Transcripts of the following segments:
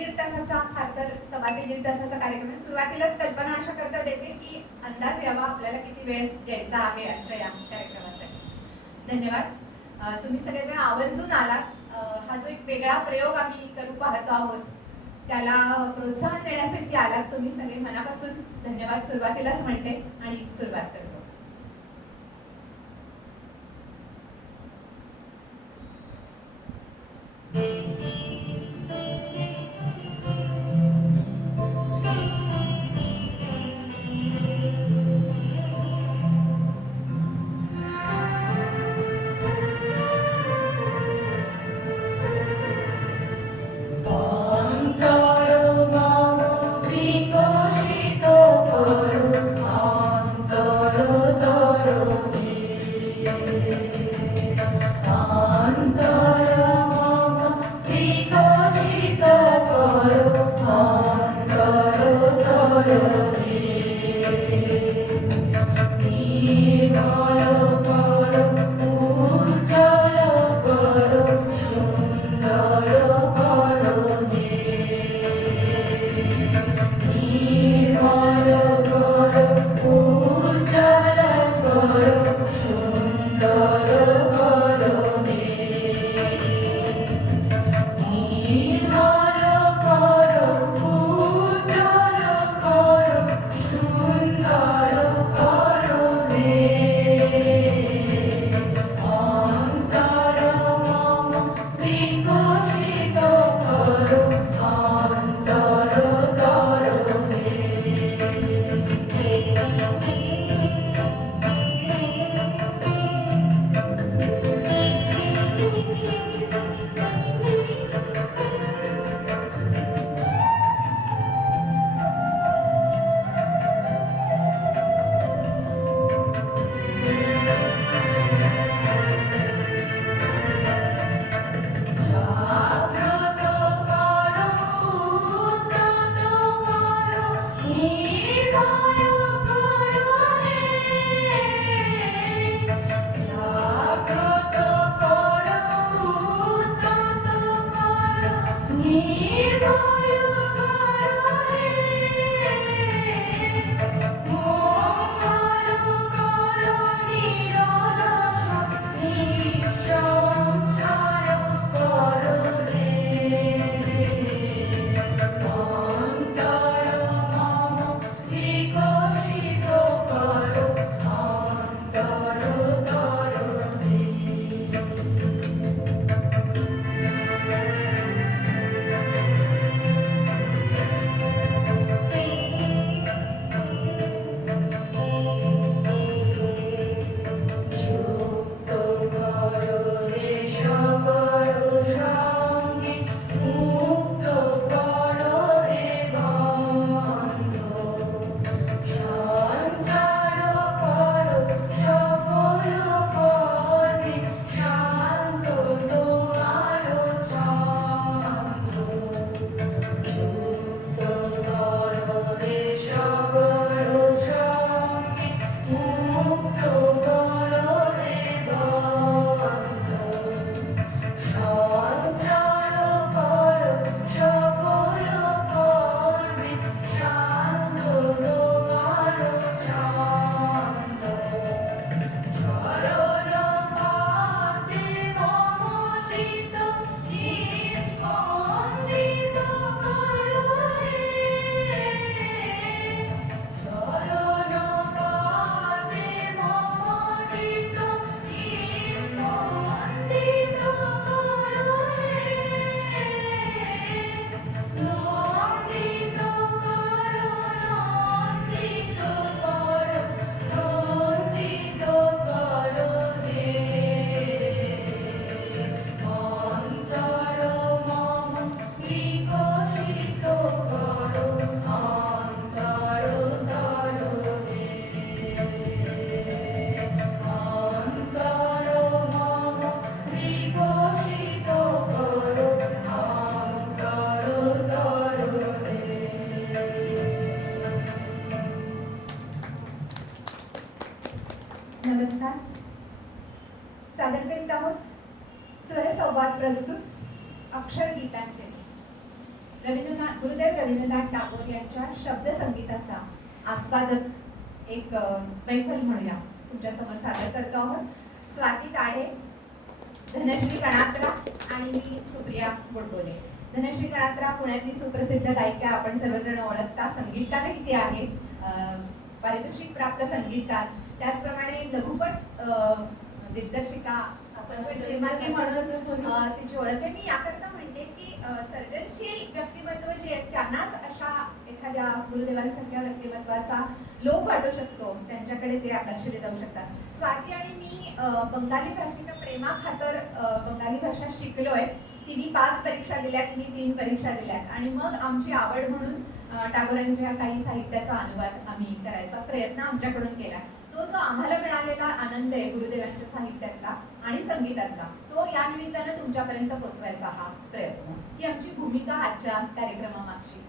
दीड तासाचा फार तर सव्वा ते दीड तासाचा कार्यक्रम आहे. सुरुवातीलाच कल्पना अशा करता देते की अंदाज यावा आपल्याला किती वेळ द्यायचा आहे आजच्या या कार्यक्रमासाठी. धन्यवाद. तुम्ही सगळेजण आवर्जून आलात. हा जो एक वेगळा प्रयोग आम्ही करू पाहतो आहोत त्याला प्रोत्साहन देण्यासाठी आलात तुम्ही सगळे. मनापासून धन्यवाद सुरुवातीलाच म्हणते आणि सुरुवात करतो. नमस्कार. सादर करीत आहोत स्वरसंवाद प्रस्तुत अक्षर गीतांजली. गुरुदेव रवींद्रनाथ टागोर यांच्या शब्दसंगीताचा आस्वादक एक मैफल म्हणूया तुमच्या समोर सादर करतो आहोत. स्वाती ताडे, धनश्री कणात्रा आणि मी सुप्रिया बुडबुले. धनश्री कणात्रा पुण्यातली सुप्रसिद्ध गायिका, आपण सर्वजण ओळखता. संगीतकारही ती आहे, पारितोषिक प्राप्त संगीतकार. त्याचप्रमाणे लघुपट दिग्दर्शिका म्हणून तिची ओळख आहे. मी याकरता म्हणते की सर्जनशील व्यक्तिमत्व जे आहेत त्यांनाच अशा एखाद्या गुरुदेवांसारख्या व्यक्तिमत्वाचा लोभ वाटू शकतो, त्यांच्याकडे ते आकर्षिले जाऊ शकतात. स्वाती आणि मी बंगाली भाषेच्या प्रेमाखातर बंगाली भाषा शिकलोय. तिने 5 परीक्षा दिल्यात, मी 3 परीक्षा दिल्यात आणि मग आमची आवड म्हणून टागोरांच्या काही साहित्याचा अनुवाद आम्ही करायचा प्रयत्न आमच्याकडून केला. तो जो आम्हाला मिळालेला आनंद आहे गुरुदेवांच्या साहित्यातला आणि संगीतातला, तो या निमित्तानं तुमच्यापर्यंत पोहोचवायचा हा प्रयत्न, ही आमची भूमिका आजच्या कार्यक्रमामागची.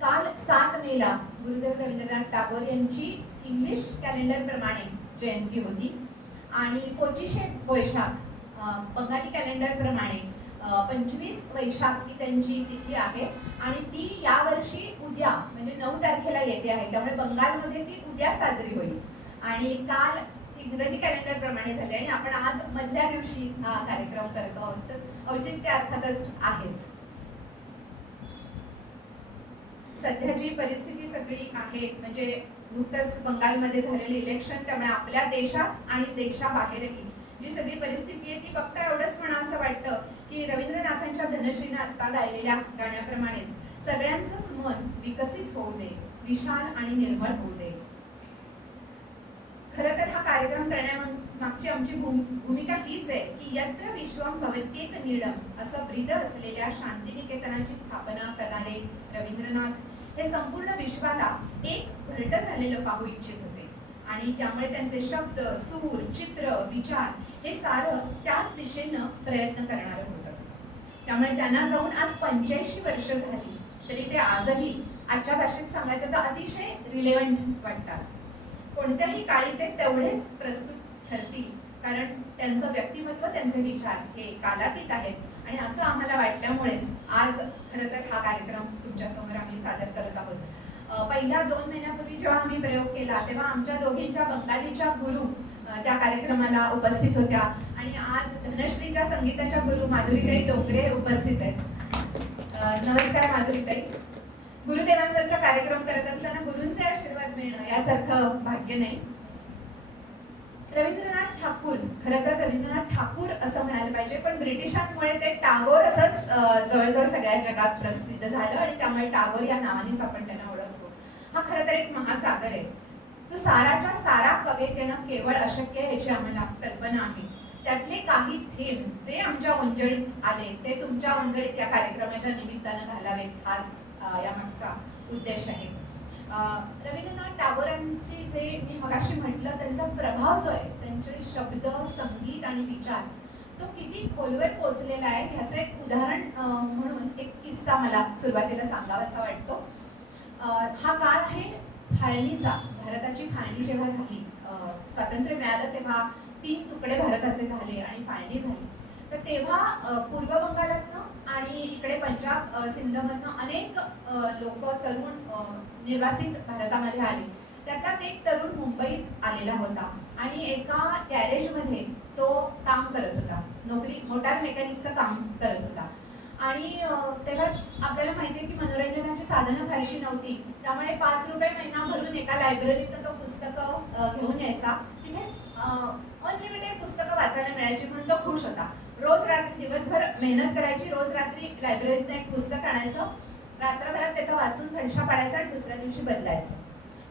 काल 7 मेला गुरुदेव रवींद्रनाथ टागोर यांची इंग्लिश कॅलेंडर प्रमाणे जयंती होती आणि 25 वैशाख बंगाली कॅलेंडर प्रमाणे 25 वैशाख ही त्यांची तिथी आहे आणि ती यावर्षी उद्या म्हणजे 9 तारखेला येते आहे. त्यामुळे बंगालमध्ये ती उद्या साजरी होईल आणि काल इंग्रजी कॅलेंडर प्रमाणे झाले आणि आपण आज मधल्या दिवशी हा कार्यक्रम करतो आहोत, तर औचित्य अर्थातच आहेच. सध्याची परिस्थिती सगळी आहे म्हणजे नुकतंच बंगालमध्ये झालेले इलेक्शन, त्यामुळे आपल्या देशात आणि देशाबाहेरही जी सगळी परिस्थिती आहे ती बघता एवढंच म्हणा असं वाटतं की रवींद्रनाथांच्या धनश्रीने आता गायलेल्या गाण्याप्रमाणेच सगळ्यांचंच मन विकसित होऊ दे, विशाल आणि निर्मळ होऊ दे. खरं तर हा कार्यक्रम करण्यामागची आमची भूमिका हीच आहे की यत्र विश्वम भवत्येक नीडम असं ब्रीद असलेल्या शांतिनिकेतनाची स्थापना करणारे रवींद्रनाथ हे संपूर्ण विश्वाला एक घरट झालेलं पाहू इच्छित होते आणि त्यामुळे त्यांचे शब्द, सूर, चित्र, विचार हे सारं त्याच दिशेनं प्रयत्न करणारं होतं. त्यामुळे त्यांना जाऊन आज 85 वर्ष झाली तरी ते आजही आजच्या भाषेत सांगायचं तर अतिशय रिलेव्हंट वाटतात. कोणत्याही काळी ते तेवढेच प्रस्तुत ठरतील, कारण त्यांचं व्यक्तिमत्व, त्यांचे विचार हे कालातीत आहेत आणि असं आम्हाला वाटल्यामुळेच आज खरं तर हा कार्यक्रम तुमच्यासमोर आम्ही सादर करत आहोत. पहिल्या 2 महिन्यापूर्वी जेव्हा आम्ही प्रयोग केला तेव्हा आमच्या दोघींच्या बंगालीच्या गुरु त्या कार्यक्रमाला उपस्थित होत्या आणि आज धनश्रीच्या संगीताच्या गुरु माधुरीताई डोंगरे उपस्थित आहेत. नमस्कार माधुरीताई. गुरुदेवांवरचा कार्यक्रम करत असताना गुरूंचे आशीर्वाद मिळणं यासारखं भाग्य नाही. रवींद्रनाथ ठाकूर, खरं तर रवींद्रनाथ ठाकूर असं म्हणायला पाहिजे, पण ब्रिटिशांमुळे ते टागोर असंच जवळजवळ सगळ्या जगात प्रसिद्ध झालं आणि त्यामुळे टागोर या नावानेच आपण त्यांना ओळखतो. हा खरं तर एक महासागर आहे. तो साराच्या सारा कवेत येणं केवळ अशक्य आहे याची आम्हाला कल्पना आहे. त्यातले काही थेंब जे आमच्या ओंजळीत आले ते तुमच्या ओंजळीत या कार्यक्रमाच्या निमित्तानं घालावेत, हाच यामागचा उद्देश आहे. रवींद्रनाथ टागोरांची जे मी मगाशी म्हटलं त्यांचा प्रभाव जो आहे, त्यांचे शब्द, संगीत आणि विचार तो किती खोलवर पोहोचलेला आहे ह्याचं एक उदाहरण म्हणून एक किस्सा मला सुरुवातीला सांगावासा वाटतो. हा काळ आहे फाळणीचा. भारताची फाळणी जेव्हा झाली, स्वातंत्र्य मिळालं तेव्हा 3 तुकडे भारताचे झाले आणि फाळणी झाली. तर तेव्हा पूर्व बंगालातनं आणि इकडे पंजाब सिंधमधनं अनेक लोक तरुण निर्वासित भारतामध्ये आले. त्यातलाच एक तरुण मुंबईत आलेला होता आणि एका गॅरेजमध्ये तो काम करत होता, नोकरी मोटार मेकॅनिकचं काम करत होता. आणि तेव्हा आपल्याला माहिती आहे की मनोरंजनाची साधनं फारशी नव्हती, त्यामुळे 5 रुपये महिना भरून एका लायब्ररीतनं तो पुस्तकं घेऊन यायचा. तिथे अनलिमिटेड पुस्तकं वाचायला मिळायची म्हणून तो खुश होता. रोज रात्री दिवसभर मेहनत करायची, रोज रात्री लायब्ररीतनं एक पुस्तक आणायचं, रात्रभरात त्याचा वाचून फडशा पाडायचा आणि दुसऱ्या दिवशी बदलायचं.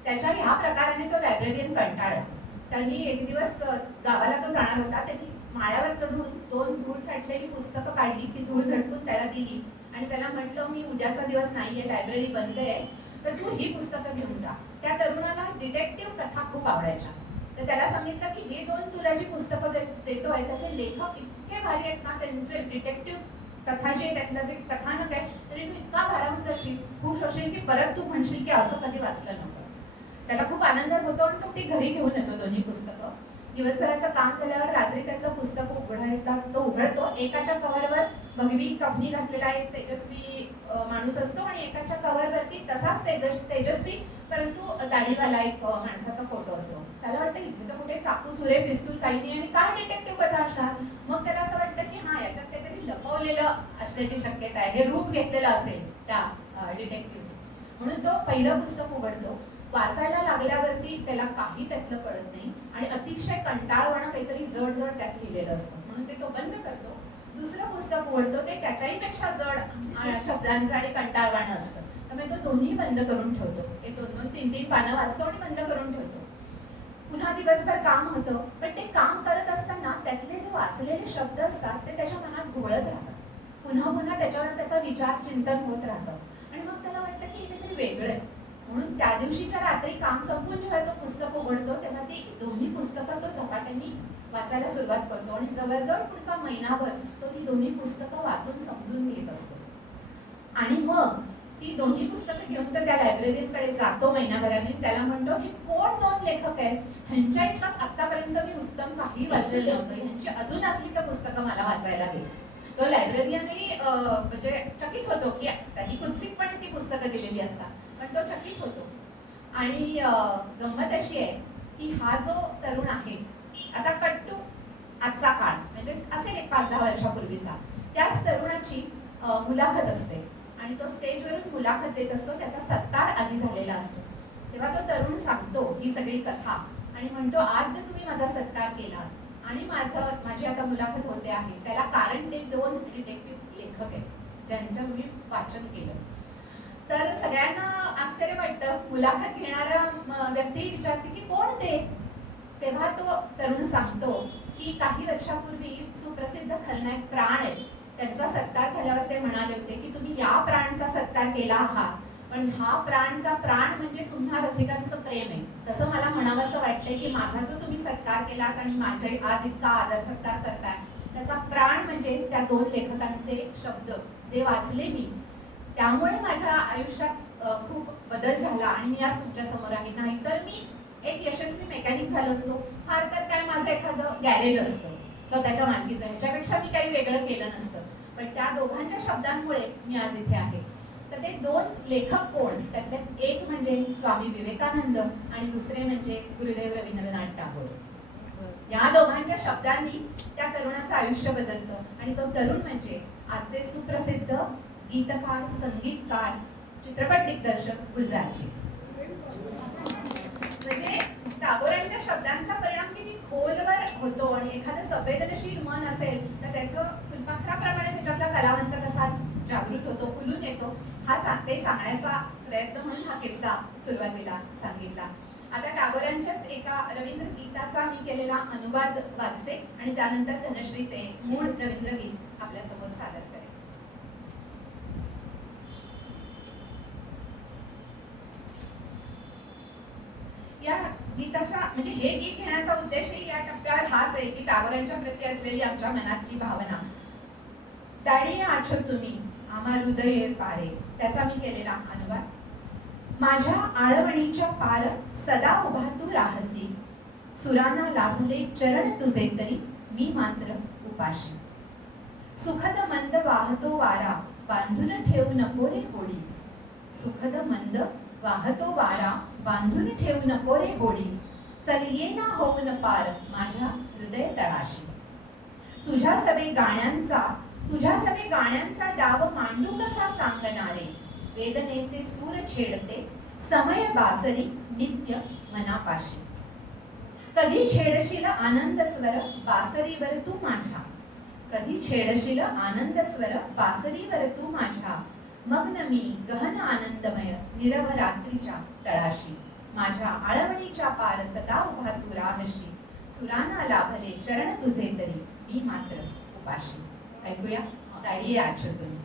त्याच्या ह्या प्रकाराने तो लायब्ररीयन कंटाळला. त्यांनी एक दिवस गावाला तो जाणार होता, त्यांनी माळ्यावर चढून 2 धूळ साठलेली पुस्तकं काढली, ती धूळ झटकून त्याला दिली आणि त्याला म्हटलं, मी उद्याचा दिवस नाहीये, लायब्ररी बंद आहे, तर तू ही पुस्तकं घेऊन जा. त्या तरुणाला डिटेक्टिव्ह कथा खूप आवडायच्या, तर त्याला सांगितलं की हे 2 तुला जी पुस्तकं देतोय त्याचे लेखक इतके भारी आहेत ना, त्यांचे डिटेक्टिव्ह कथा जे त्यातलं जे कथानक आहे तरी तू इतका भारावून जाशील, खुश होशील की परत तू म्हणशील की असं कधी वाचलं नव्हतं. त्याला खूप आनंद होतो आणि तो ती घरी घेऊन येतो दोन्ही पुस्तकं. दिवसभराचं काम झाल्यावर रात्री त्यातलं पुस्तक तो उघडतो, एकाच्या कव्हरवर भगवी कपनी घातलेला एक तेजस्वी माणूस असतो आणि एकाच्या कव्हरवरती तसाच तेजस्वी परंतु दाढीवाला एक माणसाचा फोटो असतो. त्याला वाटतं इथे तर कुठे चाकू सुरे पिस्तूल काही नाही आणि काय डिटेक्टिव्ह कथा असणार. मग त्याला असं वाटतं की हा याच्यात काहीतरी लपवलेलं असण्याची शक्यता आहे, हे रूप घेतलेलं असेल त्या डिटेक्टिव्ह. म्हणून तो पहिलं पुस्तक उघडतो. वाचायला लागल्यावरती त्याला काही त्यातलं कळत नाही आणि अतिशय कंटाळवाणं काहीतरी जड जड त्यात लिहिलेलं असतं, म्हणून ते तो बंद करतो. दुसरं पुस्तक उघडतो, ते त्याच्याही पेक्षा जड शब्दांचं आणि कंटाळवाणं असतं, त्यामुळे तो दोन्ही बंद करून ठेवतो. ते 2-3 पानं वाचतो आणि बंद करून ठेवतो. पुन्हा दिवसभर काम होतं, पण ते काम करत असताना त्यातले जे वाचलेले शब्द असतात ते त्याच्या मनात घोळत राहतात. पुन्हा पुन्हा त्याच्यावर त्याचा विचार चिंतन होत राहतं आणि मग त्याला वाटतं की हे काहीतरी वेगळं आहे. म्हणून त्या दिवशीच्या रात्री काम संपून जेव्हा तो पुस्तक उघडतो तेव्हा ती दोन्ही पुस्तकं तो झपाट्याने वाचायला सुरुवात करतो आणि जवळजवळ पुढचा महिनाभर तो ती दोन्ही पुस्तकं वाचून समजून घेत असतो. आणि मग ती दोन्ही पुस्तकं घेऊन तर त्या लायब्ररीकडे जातो महिनाभराने. त्याला म्हणतो हे कोण 2 लेखक आहेत, ह्यांच्या इतकं आतापर्यंत मी उत्तम काही वाचलेलं नव्हतं, ह्यांची अजून असली तर पुस्तकं मला वाचायला दे. तो लायब्ररीयनही म्हणजे चकित होतो की त्यांनी कुत्सितपणे ती पुस्तकं दिलेली असतात, पण तो चकित होतो. आणि गंमत अशी आहे की हा जो तरुण आहे, आता कट्टू आजचा काळ म्हणजे असेल एक 5-10 वर्षापूर्वीचा, त्याच तरुणाची मुलाखत असते आणि तो स्टेजवरून मुलाखत देत असतो. त्याचा सत्कार आधी झालेला असतो. तेव्हा तो तरुण सांगतो ही सगळी कथा आणि म्हणतो आज जर तुम्ही माझा सत्कार केला आणि माझी आता मुलाखत होते आहे, त्याला कारण ते 2 डिटेक्टिव्ह लेखक आहेत ज्यांचं मी वाचन केलं. तर सगळ्यांना आश्चर्य वाटतं. मुलाखत घेणारा व्यक्ती विचारते की कोण ते. तेव्हा तो तरुण सांगतो की काही वर्षापूर्वी सुप्रसिद्ध खलनायक प्राण आहेत, त्यांचा सत्कार झाल्यावर ते म्हणाले होते की तुम्ही या प्राणचा सत्कार केला आहात, पण हा प्राणचा प्राण म्हणजे तुम्हा रसिकांचं प्रेम आहे. तसं मला म्हणावंसं वाटतंय की माझा जो तुम्ही सत्कार केलात आणि माझे आज इतका आदर सत्कार करताय, त्याचा प्राण म्हणजे त्या 2 लेखकांचे शब्द जे वाचले मी, त्यामुळे माझ्या आयुष्यात खूप बदल झाला आणि मी आज तुमच्या समोर आहे. नाहीतर मी एक यशस्वी मेकॅनिक झालो असतो, फार तर काय माझं एखादं गॅरेज असतं स्वतःच्या मालकीचं, ह्याच्यापेक्षा मी काही वेगळं केलं नसतं. पण त्या दोघांच्या शब्दांमुळे मी आज इथे आहे. तर ते 2 लेखक कोण, त्यातले एक म्हणजे स्वामी विवेकानंद आणि दुसरे म्हणजे गुरुदेव रवींद्रनाथ टागोर. या दोघांच्या शब्दांनी त्या तरुणाचं आयुष्य बदलतं आणि तो तरुण म्हणजे आजचे सुप्रसिद्ध गीतकार, संगीतकार, चित्रपट दिग्दर्शक गुलजारजी. म्हणजे टागोरांच्या शब्दांचा परिणाम किती खोलवर होतो आणि एखादं संवेदनशील मन असेल तर त्याचं फुलपाखराप्रमाणे त्याच्यातला कलावंत कसा जागृत होतो, खुलून येतो, ते सांगण्याचा प्रयत्न म्हणून हा किस्सा सुरुवातीला सांगितला. आता टागोरांच्याच एका रवींद्र गीताचा मी केलेला अनुवाद वाचते आणि त्यानंतर धनश्री ते मूळ रवींद्र गीत आपल्यासमोर सादर करेल. या गीताचा म्हणजे हे गीत घेण्याचा उद्देशही या टप्प्यावर हाच आहे की टागोरांच्या प्रती असलेली आमच्या मनातली भावना. दाढी आछो तुम्ही आम्हा हृदय पारे, त्याचा मी केलेला अनुवाद. माझ्या आळवणीच्या पार सदा उभा तू राहसी, सुराना लाभले चरण तुझे तरी मी मात्र उपाशी. सुखद मंद वाहतो वारा बांधून ठेवू नको रे होडी, सुखद मंद वाहतो वारा बांधून ठेवू नको रे होडी, चल ये ना होऊन पार माझ्या हृदय तळाशी. तुझ्या सवे गाण्यांचा डाव मांडू कसा सांगणारे, वेदनेचे सूर छेडते समय बासरी नित्य मनापाशी. कधी छेडशील आनंद स्वर बासरीवर तू माझ्या, कधी छेडशील आनंद स्वर बासरीवर तू माझ्या, मग्न मी गहन आनंदमय निरव रात्रीच्या तळाशी. माझ्या आळवणीच्या पार सदा उभा तू राहशी, सुराना लाभले चरण तुझे तरी मी मात्र उपाशी. ऐकूया दाढी आछो तुम्ही.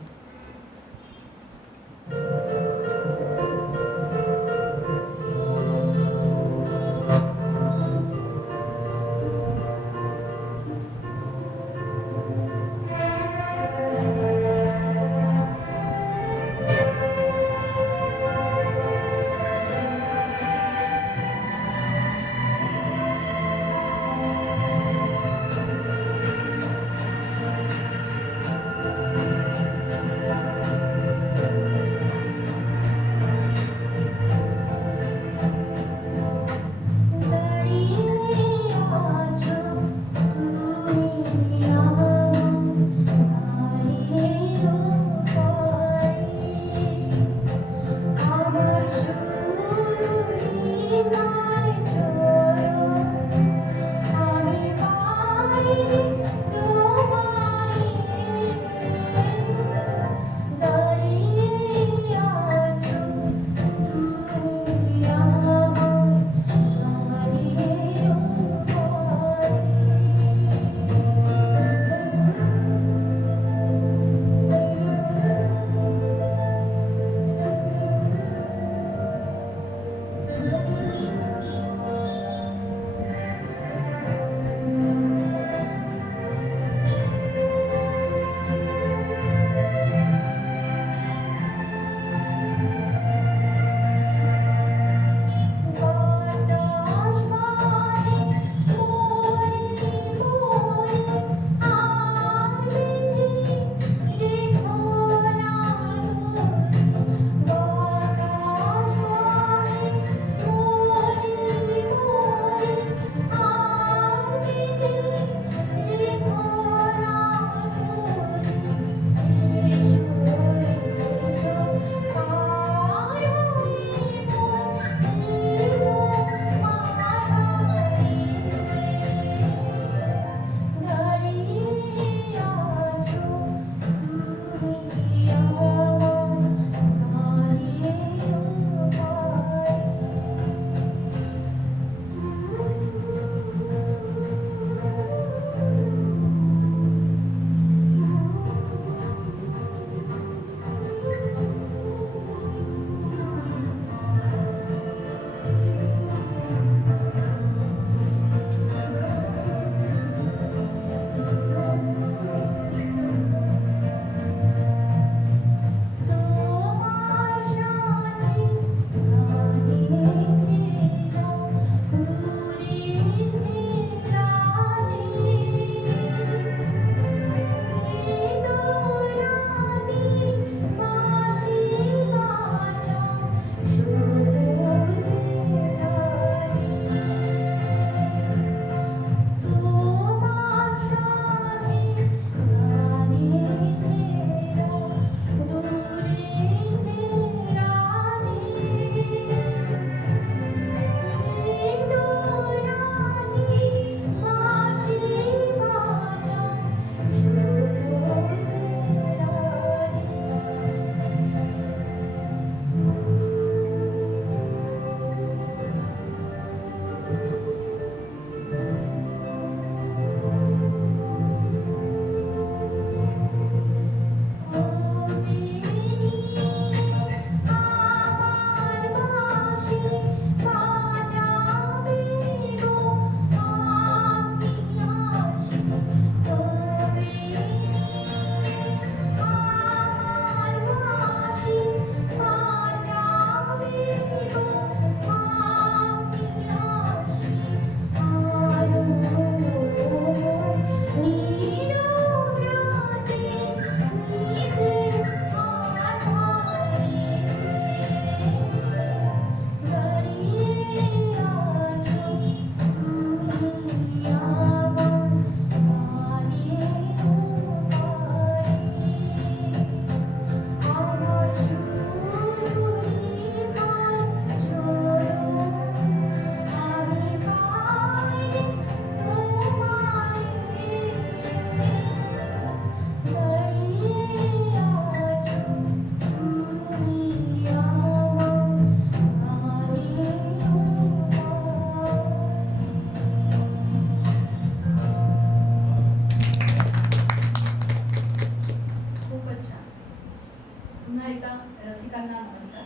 पुन्हा एकदा रसिकांना नमस्कार.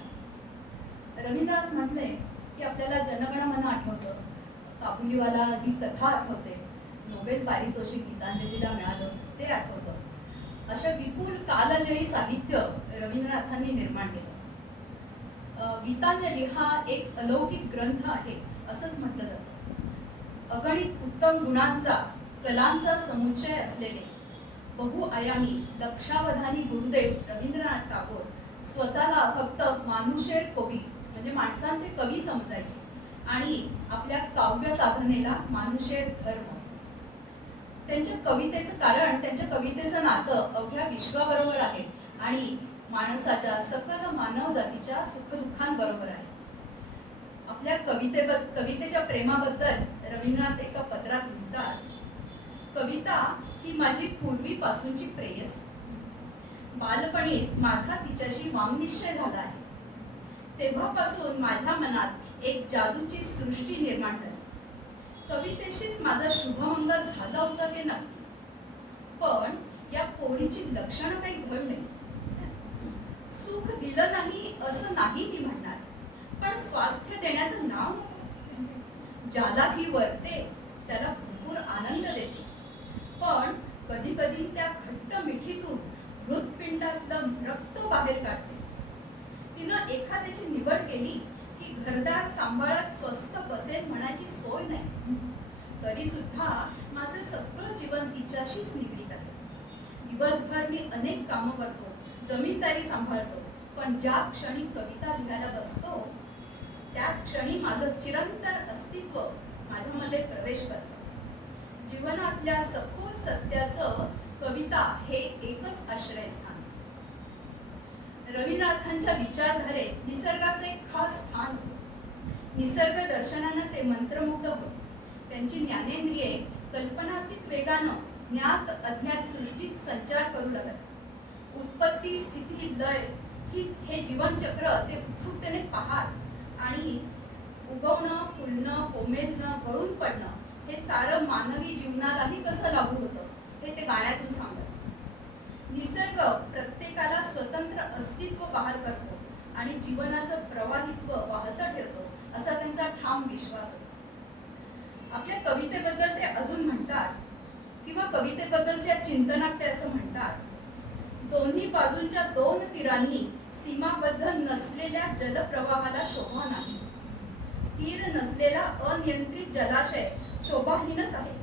रवींद्रनाथ म्हटले की आपल्याला जनगणमन आठवतं, काबुलीवाला ही कथा आठवते, नोबेल पारितोषिक गीतांजलीला मिळालं ते आठवतं. अशा विपुल कालजयी साहित्य रवींद्रनाथांनी निर्माण केलं. गीतांजली हा एक अलौकिक ग्रंथ आहे असंच म्हटलं जातं. अगणित उत्तम गुणांचा, कलांचा समुच्चय असलेले बहुआयामी लक्षावधानी गुरुदेव रवींद्रनाथ टागोर स्वतःला फक्त मानुषेर कवी म्हणजे माणसांचे कवी समजायचे आणि आपल्या काव्य साधनेला मानुषेर धर्म. त्यांच्या कवितेचं कारण, त्यांच्या कवितेचं नातं अवघ्या विश्वाबरोबर आहे आणि माणसाच्या सकल मानव जातीच्या सुखदुःखांबरोबर आहे. आपल्या कवितेच्या प्रेमाबद्दल रवींद्रनाथ एका पत्रात लिहितात, कविता ही माझी पूर्वीपासूनची प्रेयस. बालपणीच माझा तिच्याशी वाङ्निश्चय झाला आहे. तेव्हापासून माझ्या मनात एक जादूची सृष्टी निर्माण झाली. कवितेशीच माझा शुभमंगल झाला होता हे नक्की, पण या पोरीची लक्षणं काही धड नाही. सुख दिलं नाही असं नाही मी म्हणणार, पण स्वास्थ्य देण्याचं नाव नको. ज्याला ही वरते त्याला भरपूर आनंद देते, पण कधी कधी त्या घट्ट मिठीतून हृदपिंडातलं रक्त बाहेर काढते. तिनं एखाद्याची निवड केली की घरदार सांभाळत स्वस्त बसेल म्हणायची सोय नाही. तरी सुद्धा माझं सगळं जीवन तिच्याशीच निगडीत आहे. दिवसभर मी अनेक कामं करतो, जमीनदारी सांभाळतो, पण ज्या क्षणी कविता लिहायला बसतो त्या क्षणी माझं चिरंतर अस्तित्व माझ्यामध्ये प्रवेश करतं. जीवनातल्या सखोल सत्याचं कविता हे एकच आश्रयस्थान. रवींद्रनाथांच्या विचारधारेत निसर्गाचं एक खास स्थान होतं. निसर्ग दर्शनानं ते मंत्रमुग्ध होत. त्यांची ज्ञानेंद्रिये कल्पनातीत वेगानं ज्ञात अज्ञात सृष्टीत संचार करू लागत. उत्पत्ती, स्थिती, लय हे जीवनचक्र ते उत्सुकतेने पाहत आणि उगवणं, फुलणं, कोमेजणं, गळून पडणं हे सारं मानवी जीवनालाही कसं लागू होतं हे ते गाण्यातून सांगत. निसर्ग प्रत्येकाला स्वतंत्र अस्तित्व बहाल करतो आणि जीवनाचं प्रवाहित्व वाहतं ठेवतो असा त्यांचा ठाम विश्वास होता. आपल्या कवितेबद्दल ते अजून म्हणतात किंवा कवितेबद्दलच्या चिंतनात ते असं म्हणतात, दोन्ही बाजूंच्या दोन तीरांनी सीमाबद्ध नसलेल्या जलप्रवाहाला शोभा नाही. तीर नसलेला अनियंत्रित जलाशय शोभाहीनच आहे.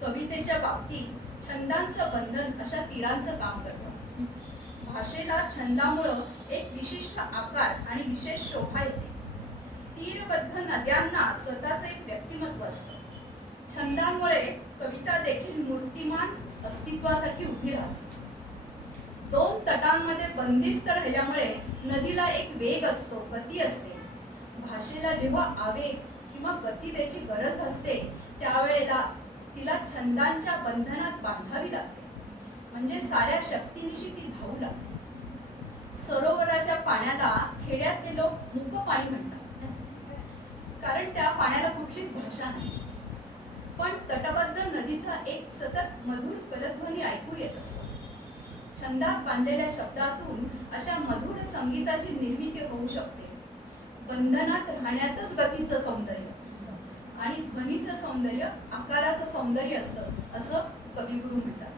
कवितेच्या बाबतीत छंदांचं बंधन अशा तीरांचं काम करतं. भाषेला छंदामुळं एक विशिष्ट आकार आणि विशेष शोभा येते. तीरबद्ध नद्यांना स्वतःचं एक व्यक्तिमत्व असतं. छंदांमुळे कविता देखील मूर्तिमान अस्तित्वासाठी उभी राहते. दोन तटांमध्ये बंदिस्त राहिल्यामुळे नदीला एक वेग असतो, गती असते. भाषेला जेव्हा आवेग किंवा गती द्यायची गरज असते त्यावेळेला तिला छंदांच्या बंधनात बांधावी लागते, म्हणजे साऱ्या शक्तीनिशी ती धावू लागते. सरोवराच्या पाण्याला खेड्यातले लोक मुकं पाणी म्हणतात, कारण त्या पाण्याला कुठलीच भाषा नाही. पण तटबद्ध नदीचा एक सतत मधुर कलध्वनी ऐकू येत असतो. छंदात बांधलेल्या शब्दातून अशा मधुर संगीताची निर्मिती होऊ शकते. बंधनात राहण्यातच गतीचं सौंदर्य आणि ध्वनीचं सौंदर्य आकाराचं सौंदर्य असतं असं कविगुरू म्हणतात.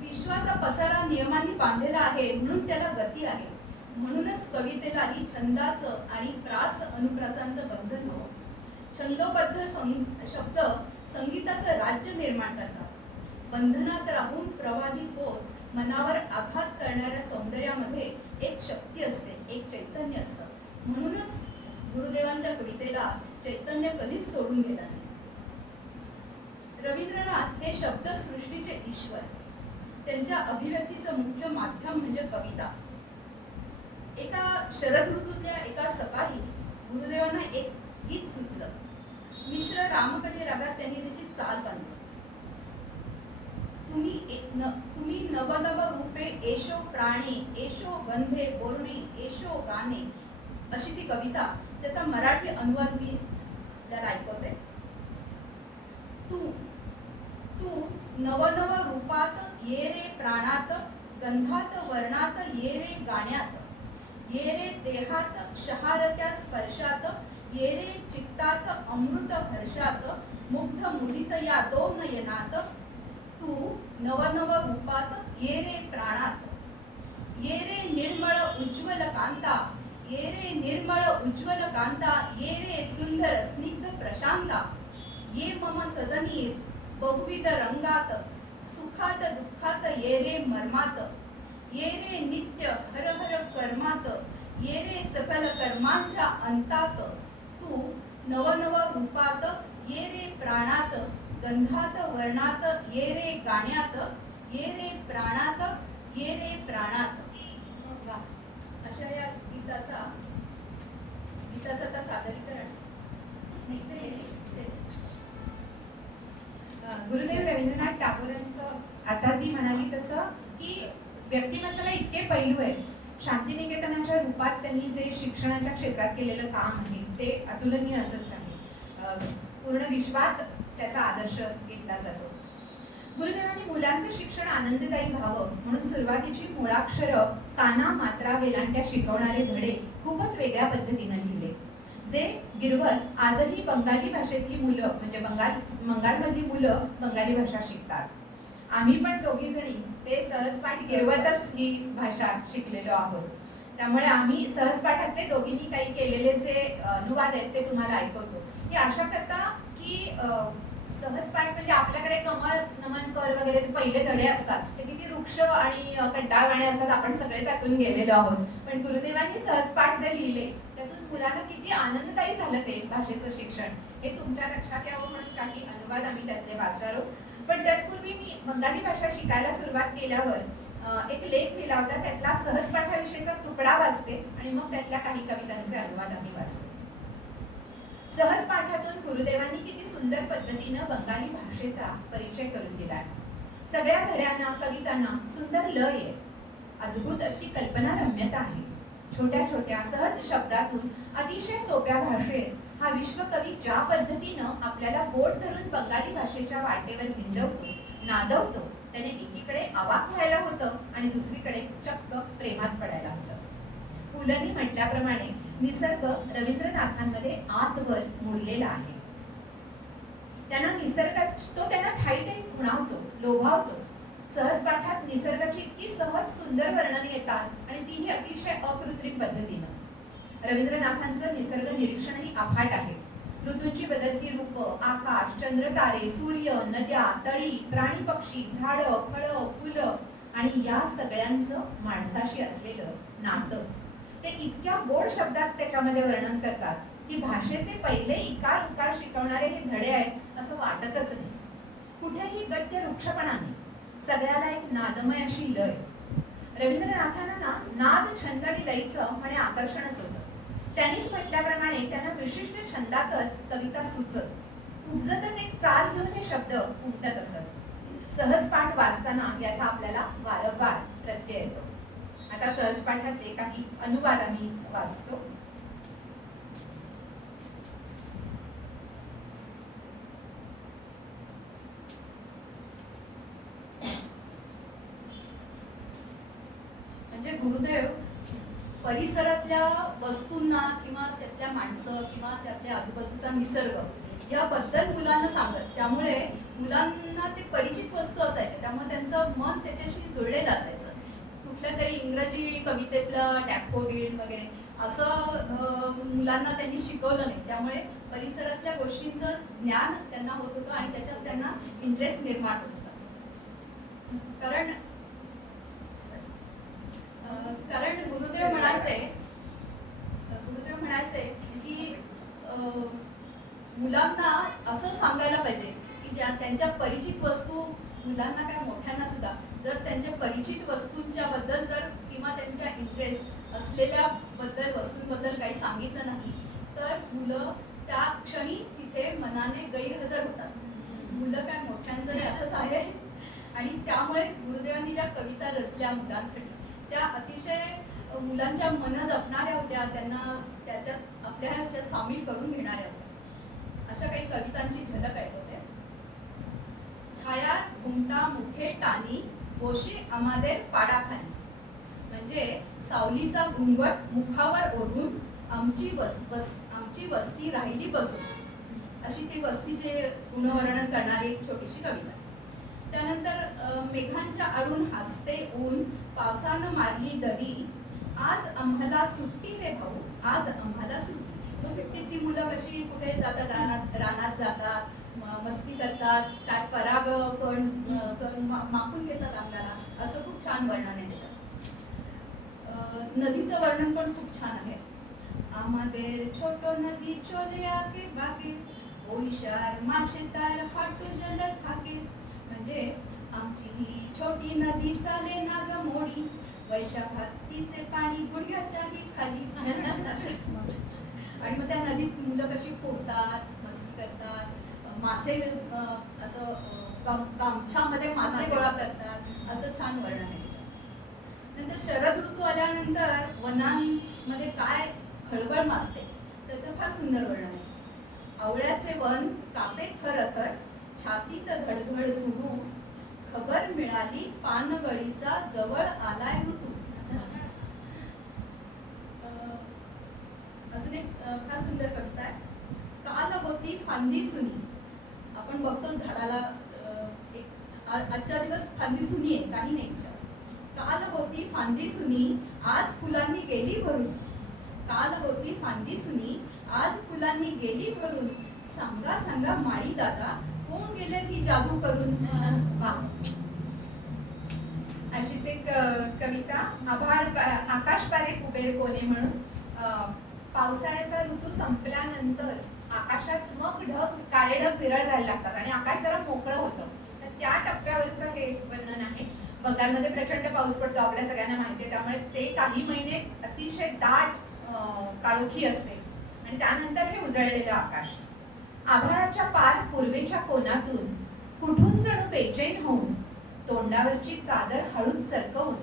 विश्वाचा पसारा नियमांनी बांधलेला आहे म्हणून त्याला गती आहे. म्हणूनच कवितेलाही छंदाचं आणि प्रास अनुप्रासांचं बंधन हवं. छंदोबद्ध शब्द संगीताचं राज्य निर्माण करतात. बंधनात राहून प्रवाहित होत मनावर आघात करणाऱ्या सौंदर्यामध्ये एक शक्ती असते, एक चैतन्य असतं. म्हणूनच गुरुदेवांच्या कवितेला चैतन्य कधीच सोडून गेलं नाही. रवींद्रनाथ हे शब्दसृष्टीचे ईश्वर. त्यांच्या अभिव्यक्तीचं मुख्य माध्यम म्हणजे कविता. एका शरद ऋतूतल्या एका सकाळी गुरुदेवांना एक गीत सुचलं. मिश्र रामकली रागात त्यांनी त्याची चाल बांधली. तुम्ही नवनव रूपे एशो प्राणे, एशो गंधे बोर्णे, एशो गाणे, अशी ती कविता. त्याचा मराठी अनुवाद मी त्याला ऐकवते. तू नवनव रूपात ये रे प्राणात, गंधात वर्णात ये रे गाण्यात, ये रे देहात क्षहारत्या स्पर्शात, ये रे चित्तात अमृत हर्षात, मुग्ध मुदित या दोन नयनात, तू नवनव रूपात ये रे प्राणात, ये रे निर्मळ उज्ज्वल कांता, ये रे निर्मळ उज्ज्वल कांता, ये रे सुंदर स्निग्ध प्रशांता, ये मम सदनी बहुविध रंगात, सुखात दुःखात ये रे मर्मात, ये रे नित्य हर हर कर्मात, ये रे सकल कर्मांच्या अंतात, तू नवनव रूपात ये रे प्राणात, गंधात वर्णात ये रे गाण्यात, ये रे प्राणात, ये रे प्राणात. वा. अशा या गीताचा आता सादरीकरण गुरुदेव रवींद्रनाथ टागोरांचं आता जी म्हणाली तसं की व्यक्तिमत्वाला इतके पैलू आहेत. शांतिनिकेतनाच्या रूपात त्यांनी जे शिक्षणाच्या क्षेत्रात केलेलं काम आहे ते अतुलनीय असंच आहे. पूर्ण विश्वात त्याचा आदर्श घेतला जातो. गुरुदेवांनी मुलांचं शिक्षण आनंददायी व्हावं म्हणून सुरुवातीची मुळाक्षरं, काना, मात्रा, वेलांट्या शिकवणारे धडे खूपच वेगळ्या पद्धतीनं लिहिले, जे गिरवत आजही बंगाली भाषेतली मुलं म्हणजे बंगालमधली मुलं बंगाली भाषा शिकतात. आम्ही पण दोघी जणी ते सहजपाठ गिरवतच ही भाषा शिकलेलो आहोत. त्यामुळे आम्ही सहजपाठात ते दोघींनी काही केलेले जे अनुवाद आहेत ते तुम्हाला ऐकवतो. ही आशा करता की सहजपाठ म्हणजे आपल्याकडे कमळ, नमन कर वगैरे पहिले धडे असतात ते किती वृक्ष आणि कंटाळवाणे असतात, आपण सगळे त्यातून गेलेलो आहोत. पण गुरुदेवांनी सहजपाठ जे लिहिले त्यातून मुलांना किती आनंददायी झालं ते भाषेचं शिक्षण हे तुमच्या लक्षात यावं म्हणून काही अनुवाद आम्ही त्यातले वाचणार आहोत. पण तत्पूर्वी मी बंगाली भाषा शिकायला सुरुवात केल्यावर एक लेख लिहिला होता, त्यातला सहजपाठाविषयीचा तुकडा वाचते आणि मग त्यातल्या काही कवितांचे अनुवाद आम्ही वाचतो. सहजपाठातून गुरुदेवांनी किती सुंदर पद्धतीनं बंगाली भाषेचा परिचय करून दिलाय. सगळ्या धड्यांना, कवितांना सुंदर लय आहे, अद्भुत अशी कल्पनारम्यता आहे. छोट्या छोट्या सहज शब्दातून अतिशय सोप्या भाषेत हा विश्वकवी ज्या पद्धतीनं आपल्याला बोट धरून बंगाली भाषेच्या वाटेवर हिंडवतो, नादवतो, त्याने एकीकडे अवाक व्हायला होतं आणि दुसरीकडे चक्क प्रेमात पडायला होतं. पुलंनी म्हटल्याप्रमाणे निसर्ग रवींद्रनाथांमध्ये आतवर मुरलेला आहे. त्यांना ठाई खुणावतो, लोभावतो. सहजपाठात निसर्गाची इतकी सहज सुंदर वर्णने येतात आणि तीही अतिशय अकृत्रिम पद्धतीनं. रवींद्रनाथांचं निसर्ग निरीक्षणही अफाट आहे. ऋतूंची बदलती रूप, आकाश, चंद्रतारे, सूर्य, नद्या, तळी, प्राणी, पक्षी, झाडं, फळं, फुलं आणि या सगळ्यांचं माणसाशी असलेलं नातं ते इतक्या गोड शब्दात त्याच्यामध्ये वर्णन करतात की भाषेचे पहिले इकार उकार शिकवणारे हे धडे आहेत असं वाटतच नाही. कुठेही गद्य वृक्षपणा नाही, सगळ्याला एक नादमय अशी लय. रवींद्रनाथांना नाद, छंद आणि लयीचं म्हणे आकर्षणच होतं. त्यांनीच म्हटल्याप्रमाणे त्यांना विशिष्ट छंदातच कविता सुचत, उपजतच एक चाल घेऊन हे शब्द उमटत असत. सहजपाठ वाचताना याचा आपल्याला वारंवार प्रत्यय येतो. आता सहजपाठातले काही अनुवाद आम्ही वाचतो. म्हणजे गुरुदेव परिसरातल्या वस्तूंना किंवा त्यातल्या माणसं किंवा त्यातल्या आजूबाजूचा निसर्ग याबद्दल मुलांना सांगत, त्यामुळे मुलांना ते परिचित वस्तू असायच्या, त्यामुळे त्यांचं मन त्याच्याशी जुळलेलं असायचं. कुठल्या तरी इंग्रजी कवितेतलं डॅफोडिल वगैरे असं मुलांना त्यांनी शिकवलं नाही, त्यामुळे परिसरातल्या गोष्टींचं ज्ञान त्यांना होत होतं आणि त्याच्यात त्यांना इंटरेस्ट निर्माण होत होता. कारण गुरुदेव म्हणायचे की मुलांना असं सांगायला पाहिजे की ज्या त्यांच्या परिचित वस्तू, मुलांना काय मोठ्यांना सुद्धा जर त्यांच्या परिचित वस्तूंच्या बद्दल जर किंवा त्यांच्या इंटरेस्ट असलेल्या वस्तूंबद्दल काही सांगितलं नाही तर मुलं त्या क्षणी तिथे मनाने गैरहजर होतात. मुलं काय मोठ्यांचं असंच आहे. आणि त्यामुळे गुरुदेवांनी ज्या कविता रचल्या मुलांसाठी त्या अतिशय मुलांच्या मन जपणाऱ्या होत्या, त्यांना त्याच्यात आपल्या ह्याच्यात सामील करून घेणाऱ्या होत्या. अशा काही कवितांची झलक ऐकवते. छाया घुमटा मुखे टाणी बोशे आमादेर पाडाखाली, म्हणजे सावलीचा घुंगट मुखावर ओढून आमची वस्ती राहिली बसून, अशी ती वस्तीचे गुणवर्णन करणारी एक छोटीशी कविता. त्यानंतर मेघांच्या आडून हसते ऊन, पावसानं मारली दडी, आज आम्हाला सुट्टी रे भाऊ, आज आम्हाला सुट्टी. मग सुट्टीत ती मुलं कशी कुठे जातात, रानात जातात, मस्ती करतात, काय पराग कण मापून घेतात आपल्याला, असं खूप छान वर्णन आहे त्याच्यात. नदीचं वर्णन पण खूप छान आहे. आमादेर छोटो नदी चले आगे बागे, ओइशार माशेतार हाटू जल थाके, म्हणजे आमची ही छोटी नदी चाले नाग मोडी, वैशाखात तिचे पाणी गुडघ्याच्याही खाली. आणि मग त्या नदीत मुलं कशी पोहतात, मस्ती करतात, मासे असं गामछामध्ये मासे गोळा करतात, असं छान वर्णन आहे. नंतर शरद ऋतू आल्यानंतर वनांमध्ये काय खळबळ माजते त्याचं फार सुंदर वर्णन आहे. आवळ्याचे वन कापे थरथर, छातीत धडधड सुरू, खबर मिळाली पानगळीचा जवळ आलाय ऋतू. अजून एक फार सुंदर कविता आहे. काल होती फांदी सुनी, आपण बघतो झाडाला आजच्या दिवस फांदी सुनी आहे, काही नाही. काल होती फांदी सुनी, आज फुलांनी गेली भरून, काल होती फांदी सुनी, आज फुलांनी गेली भरून, सांगा सांगा माळी दादा, कोण गेले ही जादू करून. अशीच एक कविता. आकाश पारे कुबेर कोणे म्हणून. पावसाळ्याचा ऋतू संपल्यानंतर आकाशात मग काळे ढग विरळ लागतात आणि आकाश जरा मोकळं होतं. तर त्या टप्प्यावरचं हे वर्णन आहे. बंगालमध्ये प्रचंड पाऊस पडतो, आपल्या सगळ्यांना माहिती आहे. त्यामुळे ते काही महिने अतिशय दाट काळोखी असते आणि त्यानंतर हे उजळलेलं आकाश. आभाळाच्या पार पूर्वेच्या कोनातून कुठून जणू बेचैन होऊन, तोंडावरची चादर हळूच सरकवून,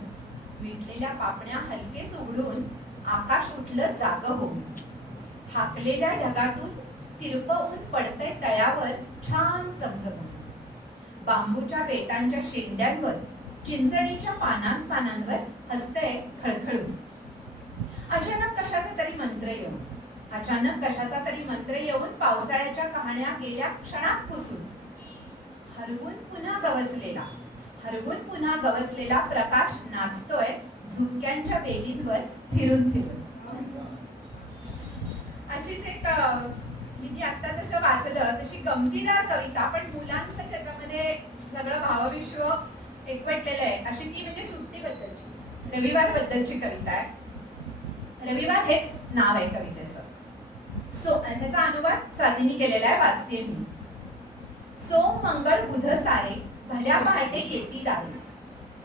विटलेल्या पापण्या हलकेच उघडून, आकाश उठलं जागं होऊन. हाकलेल्या ढगातून तिरपं ऊन पडतंय तळ्यावर छान चमचमून. बांबूच्या बेटांच्या शेंड्यांवर, चिंचणीच्या पानांवर हसतंय खळखळून. अचानक कशाचा तरी मंत्र येऊन, अचानक कशाचा तरी मंत्र येऊन, पावसाळ्याच्या कहाण्या गेल्या क्षणात पुसून. हरवून पुन्हा गवसलेला प्रकाश नाचतोय झुपक्यांच्या वेलींवर फिरून फिरून. अशीच एक मी आता जसं वाचलं तशी गमतीदार कविता, पण मुलांचं त्याच्यामध्ये सगळं भावविश्व एकवटलेलं आहे. अशी ती म्हणजे सुट्टीबद्दलची, रविवार बद्दलची कविता आहे. रविवार हेच नाव आहे कवितेचं. त्याचा अनुवाद स्वातीनी केलेला आहे, वाचते मी. सोम मंगळ बुध सारे भल्या पहाटे येती दारी,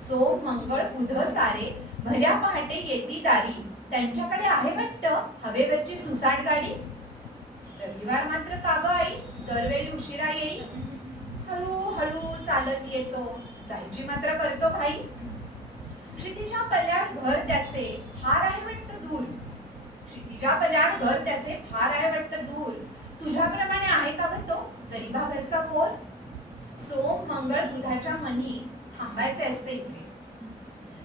सोम मंगळ बुध सारे भल्या पहाटे येती दारी, त्यांच्याकडे आहे वाटतं हवेवरची सुसाट गाडी. रविवार मात्र का गं आई दरवेळी उशिरा येईल, हळूहळू चालत येतो, जायची मात्र करतो घाई. क्षितिजा पल्याड घर त्याचे फार आहे वाटतं दूर, क्षितिजा पल्याड घर त्याचे फार आहे वाटतं दूर, तुझ्याप्रमाणे आहे का गं तो गरीबा घरचा पोर. सोम मंगळ बुधाच्या मनी थांबायचे असते इथे,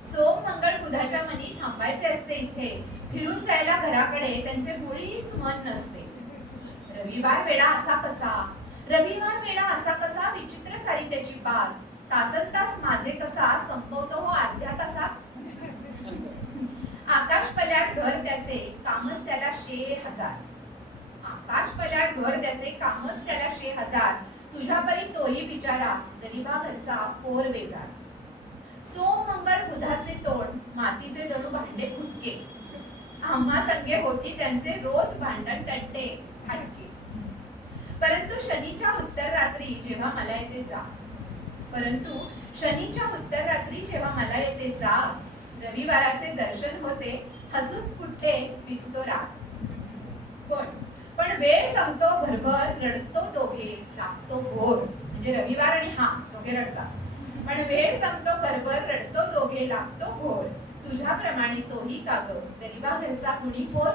सोम मंगळ बुधाच्या मनी थांबायचे असते इथे, फिरून जायला घराकडे त्यांचे मुळीच मन नसते. रविवार वेळा असा कसा, रविवार वेळा असा कसा, विचित्र सारी त्याची पाल, तासनतास माझे कसा संपवतो हो अर्ध्या तासात. आकाश पल्याड घर त्याचे कामच त्याला 100,000, आकाश पल्याड घर त्याचे कामच त्याला 100,000, तुझ्यापरी तोही बिचारा गरीबा घरचा पोर बेजार. सोम मंगळ बुधाचे तोंड मातीचे जणू भांडे फुटके, आम्हा संगे होती त्यांचे रोज भांडण तट्टे हटके. परंतु शनीच्या उत्तर रात्री जेव्हा मला येते जा, परंतु शनीच्या उत्तर रात्री जेव्हा मला येते जा, रविवाराचे दर्शन होते हसूच फुटते पिचतो राग. पण वेळ संपतो भरभर रडतो दोघे लागतो भोर, म्हणजे रविवार आणि हा दोघे रडतात. पण वेळ संपतो भरभर रडतो दोघे लागतो भोर, तुझ्याप्रमाणे तोही का ग गरीबा घरचा कुणी पोर.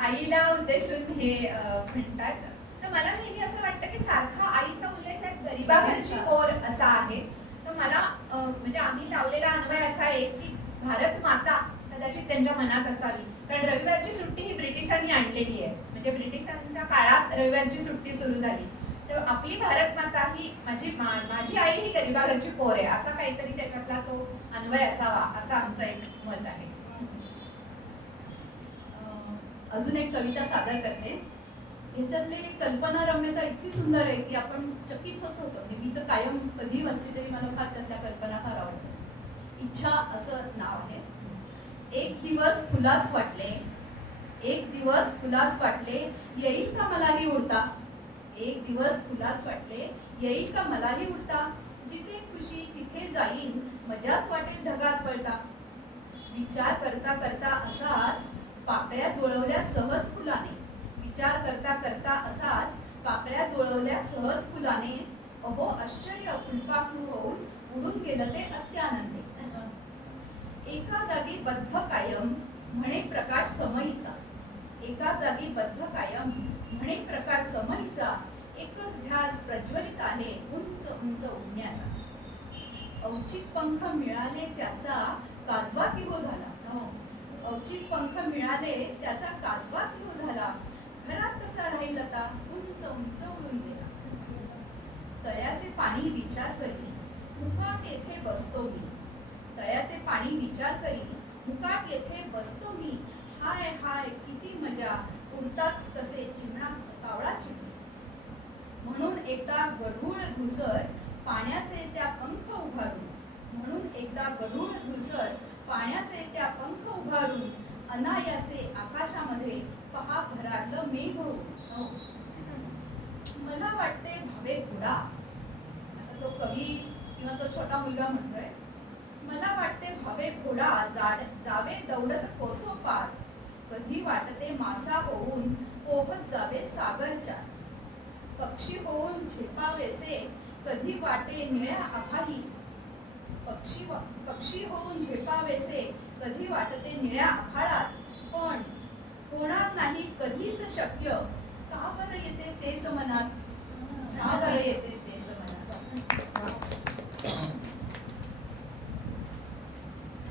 आईला उद्देशून हे म्हणतात. तर मला नेहमी असं वाटतं की सारखा आईचा उल्लेख गरीबा घरची पोर असा आहे. तर मला म्हणजे आम्ही लावलेला अन्वय असा आहे की भारत माता कदाचित त्यांच्या मनात असावी, कारण रविवारची सुट्टी ही ब्रिटिशांनी आणलेली आहे. म्हणजे ब्रिटिशांच्या काळात रविवारची सुट्टी सुरू झाली. तर आपली भारत माता ही माझी आई ही गरीबाघरची पोर आहे, असा काहीतरी त्याच्यातला तो अन्वय असावा, असं आमचं एक मत आहे. अजून एक कविता सादर करते. ह्याच्यातली कल्पना रम्यता इतकी सुंदर आहे की आपण चकित होत होतो. मी तर कायम कधी वाचली तरी मला फार त्यातल्या कल्पना फार आवडतात. इच्छा असं नाव आहे. एक दिवस फुलास वाटले, एक दिवस फुलास वाटले, येईल का मलाही उडता. एक दिवस फुलास वाटले, येईल का मलाही उडता. जिथे खुशी तिथे जाईन, मजाच वाटेल ढगात पळता. विचार करता करता असाच पाकळ्या जुळवल्या सहज फुलाने. विचार करता करता असाच पाकळ्या जुळवल्या सहज फुलाने. अहो आश्चर्य फुलपाखरू होऊन उडून गेलं ते अत्यानंदे. एका जागी बद्ध कायम म्हणे प्रकाश समयीचा. एका जागी बद्ध कायम म्हणे प्रकाश समयीचा. एकच ध्यास प्रज्वलित आहे उंच उंच उडण्याचा. औचित पंख मिळाले त्याचा काजवा की हो झाला. औचित पंख मिळाले त्याचा काजवा की हो झाला. घरात कसा राहील आता उंच उंच उडून गेला. तळ्याचे पाणी विचार करी मुकाट येथे बसतो मी. तळ्याचे पाणी विचार करी मुकाट येथे बसतो मी. हाय हाय किती मजा उडताच कसे चिमणा कावळा चिमणी. म्हणून एकदा गढूळ धुसर पाण्याचे त्या पंख उभारून. म्हणून एकदा गढूळ धुसर पाण्याचे त्या पंख उभारून. अनायासे आकाशामध्ये पहा भरारलं मेघ होऊन. मला वाटते भावे घोडा. आता तो कवी किंवा तो छोटा मुलगा म्हणतोय, मला वाटते भावे घोडा जावे दौडत कोसो पार. कधी वाटते मासा होऊन पोहत जावे सागरच्या. पक्षी होऊन झेपावेसे कधी वाटे निळ्या आभाळी. पक्षी होऊन झेपावेसे कधी वाटते निळ्या आभाळात. पण होणार नाही कधीच शक्य. का बरं येते तेच मनात. का बरं येते तेच मनात.